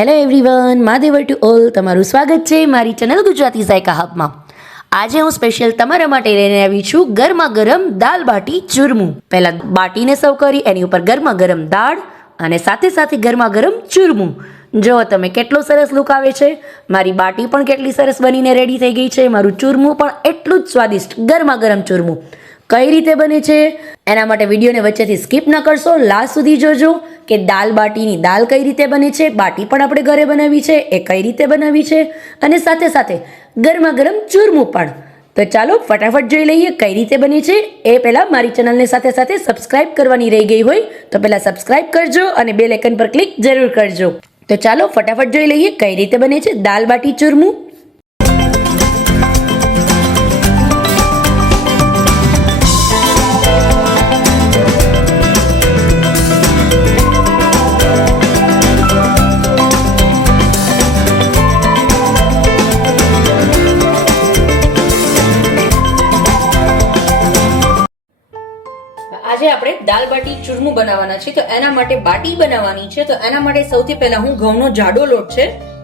Hello everyone માધેવર to all તમારું સ્વાગત છે મારી ચેનલ ગુજરાતી સાયકા હબમાં. આજે હું સ્પેશિયલ તમારા માટે લઈને આવી છું ગરમા ગરમ દાલ બાટી ચૂરમું. પહેલાં બાટીને સર્વ કરી, એની ઉપર ગરમા ગરમ દાળ અને સાથે સાથે ગરમા ગરમ ચૂરમું. જો તમે કેટલો સરસ લુક આવે છે, મારી બાટી પણ કેટલી સરસ બનીને રેડી થઈ ગઈ છે, મારું ચૂરમું પણ એટલું જ સ્વાદિષ્ટ ગરમા ગરમ ચૂરમું. કઈ રીતે બને છે? એના માટે વિડીયોને વચ્ચેથી સ્કીપ ન કરશો. લાસ્ટ સુધી જોજો કે દાલ બાટીની દાલ કઈ રીતે બને છે? બાટી પણ આપણે ઘરે બનાવી છે, એ કઈ રીતે બનાવી છે? અને સાથે સાથે ગરમા ગરમ ચૂરમું પણ. તો ચાલો ફટાફટ જોઈ લઈએ કઈ રીતે બને છે. એ પહેલાં મારી ચેનલને સાથે સાથે સબસ્ક્રાઇબ કરવાની રહી ગઈ હોય તો પહેલાં સબસ્ક્રાઇબ કરજો અને બે લેકન પર ક્લિક જરૂર કરજો. તો ચાલો ફટાફટ જોઈ લઈએ કઈ રીતે બને છે દાલ બાટી ચૂરમું. આજે આપણે દાલ બાટી ચૂરમું બનાવવાના છે તો એના માટે બાટી બનાવવાની છે. તો એના માટે સૌથી પહેલા હું ઘઉંનો જાડો લોટ છે,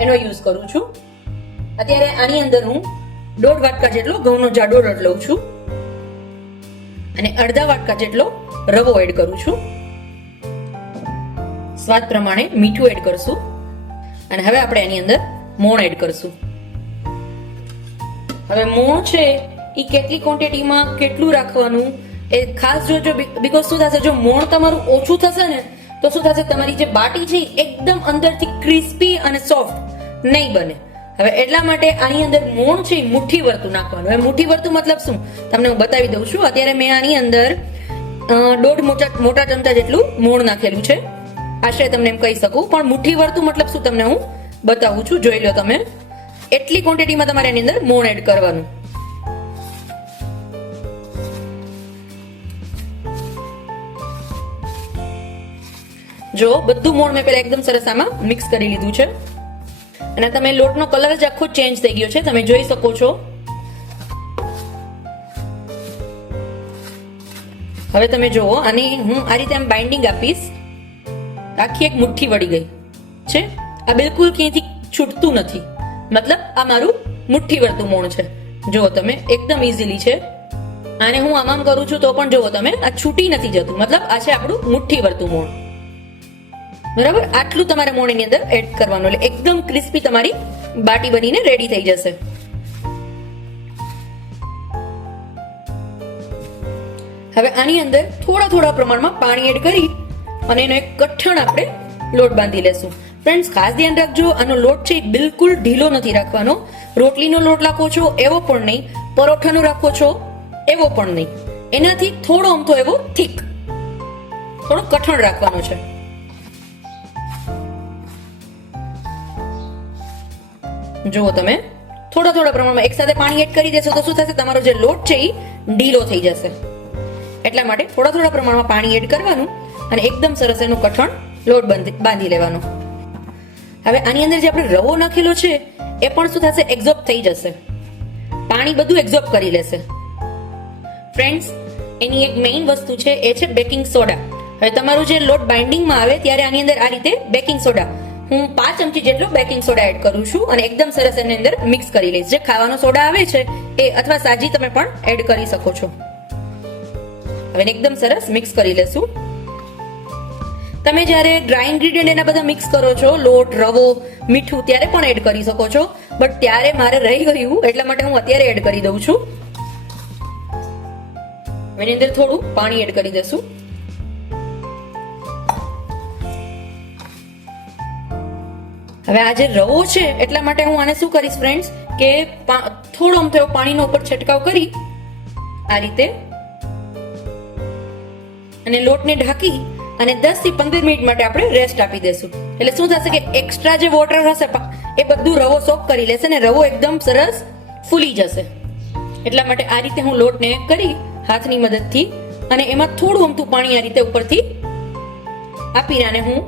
એનો યુઝ કરું છું. અત્યારે આની અંદર હું દોઢ વાટકા જેટલો ઘઉંનો જાડો લોટ લઉં છું. અને અડધા વાટકા જેટલો રવો એડ કરું છું. સ્વાદ પ્રમાણે મીઠું એડ કરશું. અને હવે આપણે એની અંદર મોણ એડ કરશું. હવે મોણ છે એ કેટલી ક્વોન્ટિટીમાં કેટલું રાખવાનું? એ ખાસ જોજો બીકોઝ શું થશે? જો મોણ તમારું ઓછું થશે ને, તો શું થશે? તમારી જે બાટી છે એકદમ અંદરથી ક્રિસ્પી અને સોફ્ટ નહીં બને. હવે એટલા માટે આની અંદર મોણ છે મુઠ્ઠી વર્તુ નાખવાનું. હવે મુઠ્ઠી વર્તુ મતલબ શું? તમને હું બતાવી દઉં છું. અત્યારે મેં આની અંદર દોઢ મોટા મોટા ચમચા જેટલું મોણ નાખેલું છે. આશરે તમને એમ કહી શકું. પણ મુઠ્ઠી વર્તુ મતલબ શું? તમને હું બતાવું છું. જોઈ લો તમે. એટલી ક્વોન્ટિટીમાં તમારે એની અંદર મોણ એડ કરવાનું. જો, બધું મોણ મેં પહેલા એકદમ સરસ આમાં મિક્સ કરી લીધું છે. અને તમે લોટનો કલર જ આખો ચેન્જ થઈ ગયો છે, તમે જોઈ શકો છો. હવે તમે જુઓ અને હું આ રીતે આમ બાઇન્ડિંગ આપીશ. આખી એક મુઠ્ઠી વળી ગઈ, છે? આ બિલકુલ ક્યાંયથી છૂટતું નથી. મતલબ આ મારું મુઠ્ઠી વળતું મોણ છે. જુઓ તમે, એકદમ ઇઝીલી છે. આને હું આમ કરું છું તો પણ જુઓ તમે, આ છૂટી નથી જતું. મતલબ આ છે આપણું મુઠ્ઠી વળતું મોણ બરાબર? આટલું તમારે મોણીની અંદર એડ કરવાનું. એટલે એકદમ ક્રિસ્પી તમારી બાટી બનીને રેડી થઈ જશે. હવે આની અંદર થોડા થોડા પ્રમાણમાં પાણી એડ કરી અને એનો એક કઠણ આપણે લોટ બાંધી લેશું. ફ્રેન્ડ્સ ખાસ ધ્યાન રાખજો, આનો લોટ છે બિલકુલ ઢીલો નથી રાખવાનો. રોટલીનો લોટ રાખો છો, એવો પણ નહીં. પરોઠાનો રાખો છો, એવો પણ નહીં. એનાથી થોડો અમથો એવો થીક થોડો કઠણ રાખવાનો છે. જુઓ તમે, થોડા થોડા પ્રમાણમાં એકસાથે પાણી એડ કરી દેશો તો શું થશે? તમારો જે લોટ છે એ ઢીલો થઈ જશે. એટલા માટે થોડા થોડા પ્રમાણમાં પાણી એડ કરવાનું અને એકદમ સરસ એનું કઠણ લોટ બાંધી લેવાનો. હવે આની અંદર જે આપણે રવો નાખેલો છે, એ પણ શું થશે? એક્ઝોપ થઈ જશે. પાણી બધું એક્ઝોપ કરી લેશે. ફ્રેન્ડ્સ, એની એક મેઇન વસ્તુ છે, એ છે બેકિંગ સોડા. હવે તમારું જે લોટ બાઇન્ડિંગમાં આવે, ત્યારે આની અંદર આ રીતે બેકિંગ સોડા હું પાંચ ચમચી જેટલો બેકિંગ સોડા એડ કરું છું અને એકદમ સરસ એની અંદર મિક્સ કરી લઈશ. જે ખાવાનો સોડા આવે છે, એ અથવા સાજી તમે પણ એડ કરી શકો છો. હવે એકદમ સરસ મિક્સ કરી લેશું. તમે જ્યારે ડ્રાય ઇન્ગ્રીડિયન્ટ એના બધા મિક્સ કરો છો, લોટ, રવો, મીઠું ત્યારે પણ એડ કરી શકો છો. બટ ત્યારે મારે રહી ગયું, એટલા માટે હું અત્યારે એડ કરી દઉં છું. એની અંદર થોડું પાણી એડ કરી દેશું હવે આ જે રવો છે, એટલા માટે હું આને શું કરીશ ફ્રેન્ડ્સ કે થોડો આમ થયો પાણીનો ઉપર છંટકાવ કરી, આ રીતે, અને લોટને ઢાંકી, અને 10 થી પંદર મિનિટ માટે આપણે રેસ્ટ આપી દેશું. એટલે શું થશે કે એક્સ્ટ્રા જે વોટર હશે એ બધું રવો સોક કરી લેશે ને રવો એકદમ સરસ ફૂલી જશે. એટલા માટે આ રીતે હું લોટને કરી હાથની મદદથી, અને એમાં થોડું અમથું પાણી આ રીતે ઉપરથી આપીને હું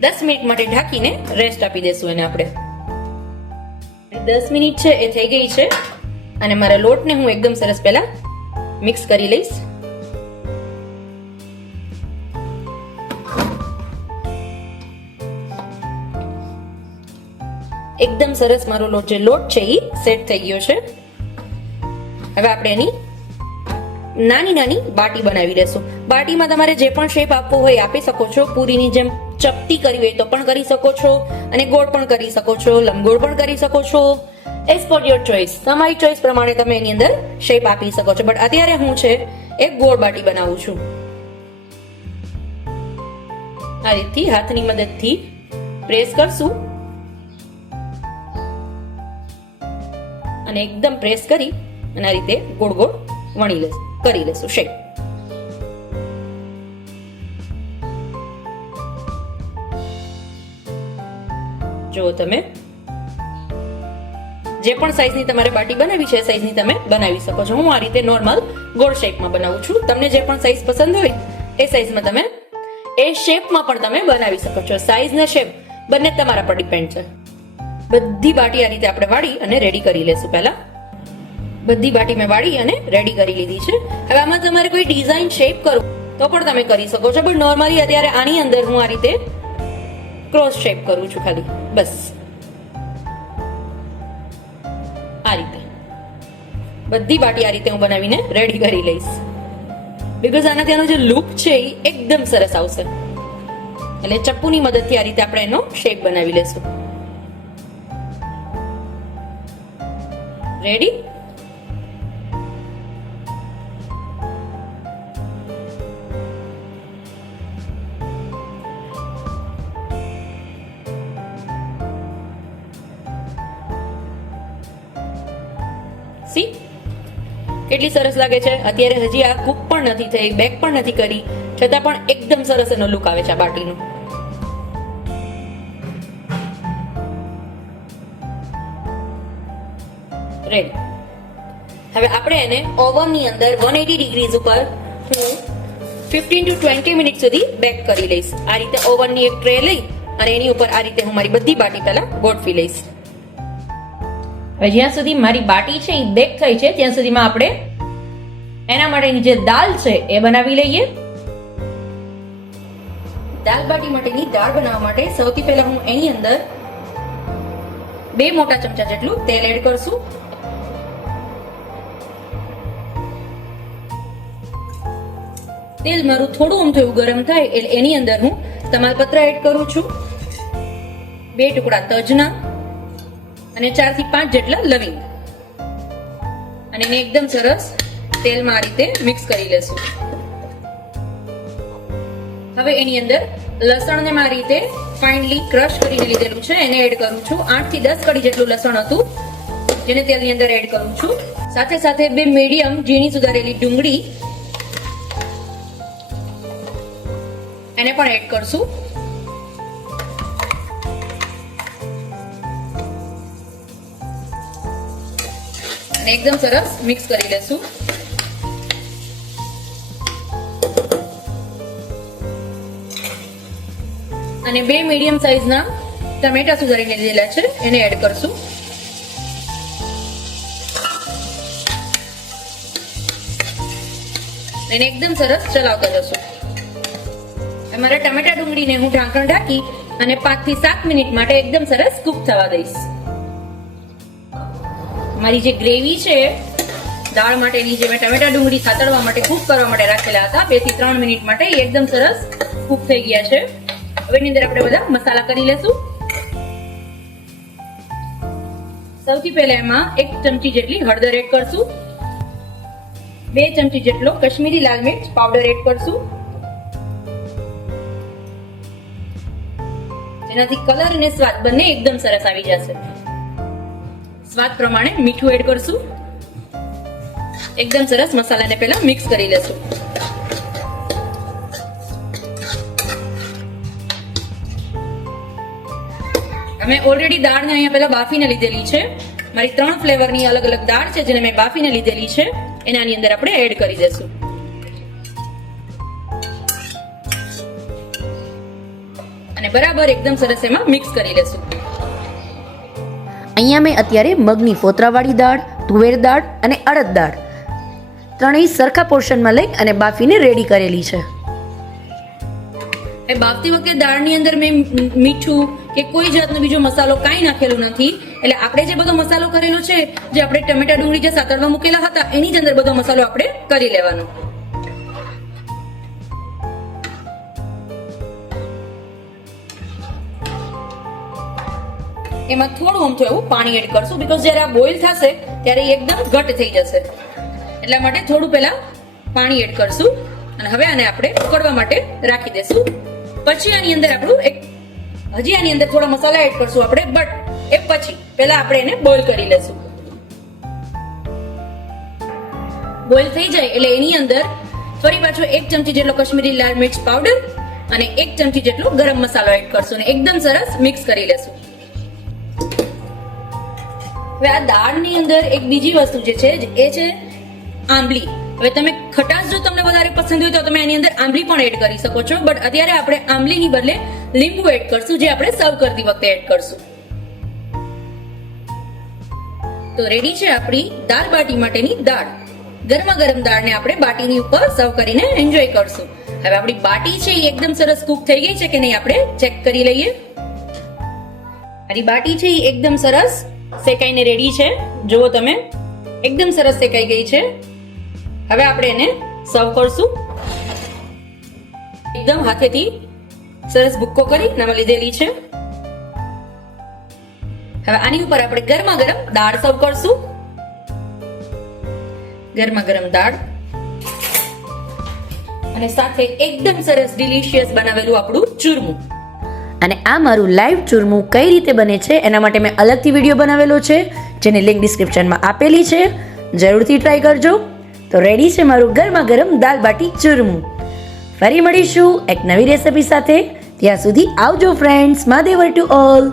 દસ મિનિટ માટે ઢાંકીને રેસ્ટ આપી દેશું એને આપણે. દસ મિનિટ છે, એ થઈ ગઈ છે. અને મારા લોટને હું એકદમ સરસ પહેલા મિક્સ કરી લઈશ. એકદમ સરસ મારો લોટ જે લોટ છે એ સેટ થઈ ગયો છે. હવે આપણે એની નાની નાની બાટી બનાવી લેશું બાટીમાં તમારે જે પણ શેપ આપવો હોય આપી શકો છો. પૂરીની જેમ ચપટી કરવી હોય તો પણ કરી શકો છો અને ગોળ પણ કરી શકો છો લંબગોળ પણ કરી શકો છો. એઝ ફોર યોર ચોઇસ તમારી ચોઇસ પ્રમાણે તમે એની અંદર શેપ આપી શકો છો. બટ અત્યારે હું છે, એક ગોળ બાટી બનાવું છું. આ રીતથી હાથની મદદથી પ્રેસ કરશું. અને એકદમ પ્રેસ કરી અને આ રીતે ગોળ ગોળ વણી લેશું, કરી લેશું શેપ જુઓ તમે. જે પણ સાઈઝની તમારે બાટી બનાવી છે સાઈઝની તમે બનાવી શકો છો. હું આ રીતે નોર્મલ ગોળ શેપમાં બનાવું છું. તમને જે પણ સાઈઝ પસંદ હોય, એ સાઈઝમાં તમે, એ શેપમાં પણ તમે બનાવી શકો છો. સાઈઝ ને શેપ બંને તમારા પર ડિપેન્ડ છે. બધી બાટી આ રીતે આપણે વાળી અને રેડી કરી લેશું પહેલા. બધી બાટી મેં વાળી અને રેડી કરી લીધી છે. હવે આમાં તમારે કોઈ ડિઝાઇન શેપ કરવું તો પણ તમે કરી શકો છો. પણ નોર્મલી અત્યારે આની અંદર હું આ રીતે ક્રોસ શેપ કરું છું ખાલી. બસ. આ રીતે. બધી બાટી આ રીતે હું બનાવીને રેડી કરી લઈશ. બીકોઝ આના ત્યાંનો જે લુક છે એ એકદમ સરસ આવશે. એટલે ચપ્પુની મદદથી આ રીતે આપણે એનો શેપ બનાવી લેશું. રેડી સી? કેટલી સરસ લાગે છે? અત્યારે હજી આ કૂક પણ નથી થઈ, બેક પણ નથી કરી, છતાં પણ એકદમ સરસ એનો લુક આવે છે આ બાટીનો રેડી હવે આપણે એને ઓવનની અંદર વન એટી ડિગ્રીઝ ઉપર હું ફિફ્ટીન ટુ ટ્વેન્ટી મિનિટ સુધી બેક કરી લઈશ. આ રીતે ઓવનની એક ટ્રે લઈ અને એની ઉપર આ રીતે હું મારી બધી બાટી પહેલા ગોઠવી લઈશ. હવે જ્યાં સુધી મારી બાટી છે એ બેક થઈ છે, ત્યાં સુધીમાં આપણે એના માટેની જે દાલ છે, એ બનાવી લઈએ. દાલ બાટી માટેની દાળ બનાવવા માટે સૌથી પહેલા હું એની અંદર બે મોટા ચમચા જેટલું તેલ એડ કરશું. તેલ મારું થોડું આમ થયું ગરમ થાય એટલે એની અંદર હું તમાલપત્ર એડ કરું છું. બે ટુકડા તજના. અને ચારથી પાંચ જેટલા લવિંગ. અને એને એકદમ સરસ તેલમાં આ રીતે મિક્સ કરી લેશું. હવે એની અંદર લસણને માં આ રીતે ફાઇનલી ક્રશ કરીને લીધેલું છે. એને એડ કરું છું. આઠથી દસ કડી જેટલું લસણ હતું, જેને તેલની અંદર એડ કરું છું. સાથે સાથે બે મીડિયમ ઝીણી સુધારેલી ડુંગળી, એને પણ એડ કરશું. અને એકદમ સરસ મિક્સ કરી લેશું. અને બે મીડિયમ સાઈઝના ટમેટા સુધારી લીધેલા છે, એને એડ કરશું. એને એકદમ સરસ ચલાવતા જશું. અમારા ટમેટા ડુંગળીને હું ઢાંકણ ઢાંકી અને પાંચથી સાત મિનિટ માટે એકદમ સરસ કૂક થવા દઈશ. મારી જે ગ્રેવી છે, દાળ માટેની જે મેં ટમેટા ડુંગળી ખાતરવા માટે કૂક કરવા માટે રાખેલા હતા, બેથી ત્રણ મિનિટ માટે એકદમ સરસ કૂક થઈ ગયા છે. હવે એની અંદર આપણે બધા મસાલા કરી લેશું. સૌથી પહેલા એમાં એક ચમચી જેટલી હળદર એડ કરશું. બે ચમચી જેટલો કશ્મીરી લાલ મિર્ચ પાવડર એડ કરશું. જેનાથી કલર અને સ્વાદ બંને એકદમ સરસ આવી જશે. સ્વાદ પ્રમાણે મીઠું એડ કરશું. એકદમ સરસ મસાલાને પહેલા મિક્સ કરી લેશું. અમે ઓલરેડી દાળને અહીંયા પહેલા બાફીને લીધેલી છે. મારી ત્રણ ફ્લેવરની અલગ અલગ દાળ છે, જેને મેં બાફીને લીધેલી છે. એનાની અંદર આપણે એડ કરી દેશું. અને બરાબર એકદમ સરસ એમાં મિક્સ કરી લેશું. અહીંયા મેં અત્યારે મગની ફોતરાવાળી દાળ, તુવેર દાળ અને અડદ દાળ. ત્રણેય સરખા પોર્શનમાં લઈ અને બાફીને રેડી કરેલી છે. એ બાફતી વખતે દાળની અંદર મેં મીઠું કે કોઈ જાતનો બીજો મસાલો કાંઈ નાખેલું નથી. એટલે આપણે જે બધો મસાલો કરેલો છે, જે આપણે ટમેટા ડુંગળી જે સાતળમાં મૂકેલા હતા, એની જ અંદર બધો મસાલો આપણે કરી લેવાનો. એમાં થોડું અમથું એવું પાણી એડ કરશું બીકોઝ જ્યારે આ બોઇલ થશે ત્યારે એકદમ ઘટ થઈ જશે. એટલા માટે થોડું પહેલા પાણી એડ કરશું અને હવે આને આપણે ઉકળવા માટે રાખી દેશું પછી આની અંદર આપણું એક, હજી આની અંદર થોડા મસાલા એડ કરશું આપણે બટ એ પછી પહેલા આપણે એને બોઇલ કરી લેશું બોઇલ થઈ જાય એટલે એની અંદર ફરી પાછો એક ચમચી જેટલો કશ્મીરી લાલ મિર્ચ પાવડર અને એક ચમચી જેટલો ગરમ મસાલો એડ કરશું અને એકદમ સરસ મિક્સ કરી લેશું હવે આ દાળની અંદર એક બીજી વસ્તુ જે છે, એ છે આંબલી. હવે તમે ખટાશ જો તમને વધારે પસંદ હોય તો તમે એની અંદર આંબલી પણ એડ કરી શકો છો. બટ અત્યારે આપણે આંબલીની બદલે લીંબુ એડ કરશું, જે આપણે સર્વ કરતી વખતે એડ કરશું. તો રેડી છે આપણી દાળ બાટી માટેની દાળ. ગરમા ગરમ દાળને આપણે બાટીની ઉપર સર્વ કરીને એન્જોય કરશું. હવે આપણી બાટી છે, એ એકદમ સરસ કુક થઈ ગઈ છે કે નહીં, આપણે ચેક કરી લઈએ. મારી બાટી છે, એ એકદમ સરસ શેકાઈને રેડી છે? જુઓ તમે. એકદમ સરસ શેકાઈ ગઈ છે. હવે આપણે એને સર્વ કરશું. એકદમ હાથેથી સરસ ભૂક્કો કરી નામાં લીધેલી છે. હવે આની ઉપર આપણે ગરમા ગરમ દાળ સર્વ કરશું. ગરમા ગરમ દાળ. અને સાથે એકદમ સરસ ડિલિશિયસ બનાવેલું આપણું ચૂરમું. અને આ મારું લાઈવ ચૂરમું કઈ રીતે બને છે એના માટે મેં અલગથી વીડિયો બનાવેલો છે, જેની લિંક ડિસ્ક્રિપ્શનમાં આપેલી છે. જરૂરથી ટ્રાય કરજો. તો રેડી છે મારું ગરમા ગરમ દાલ બાટી ચૂરમું. ફરી મળીશું એક નવી રેસિપી સાથે. ત્યાં સુધી આવજો ફ્રેન્ડ્સ મહાદેવર ટુ ઓલ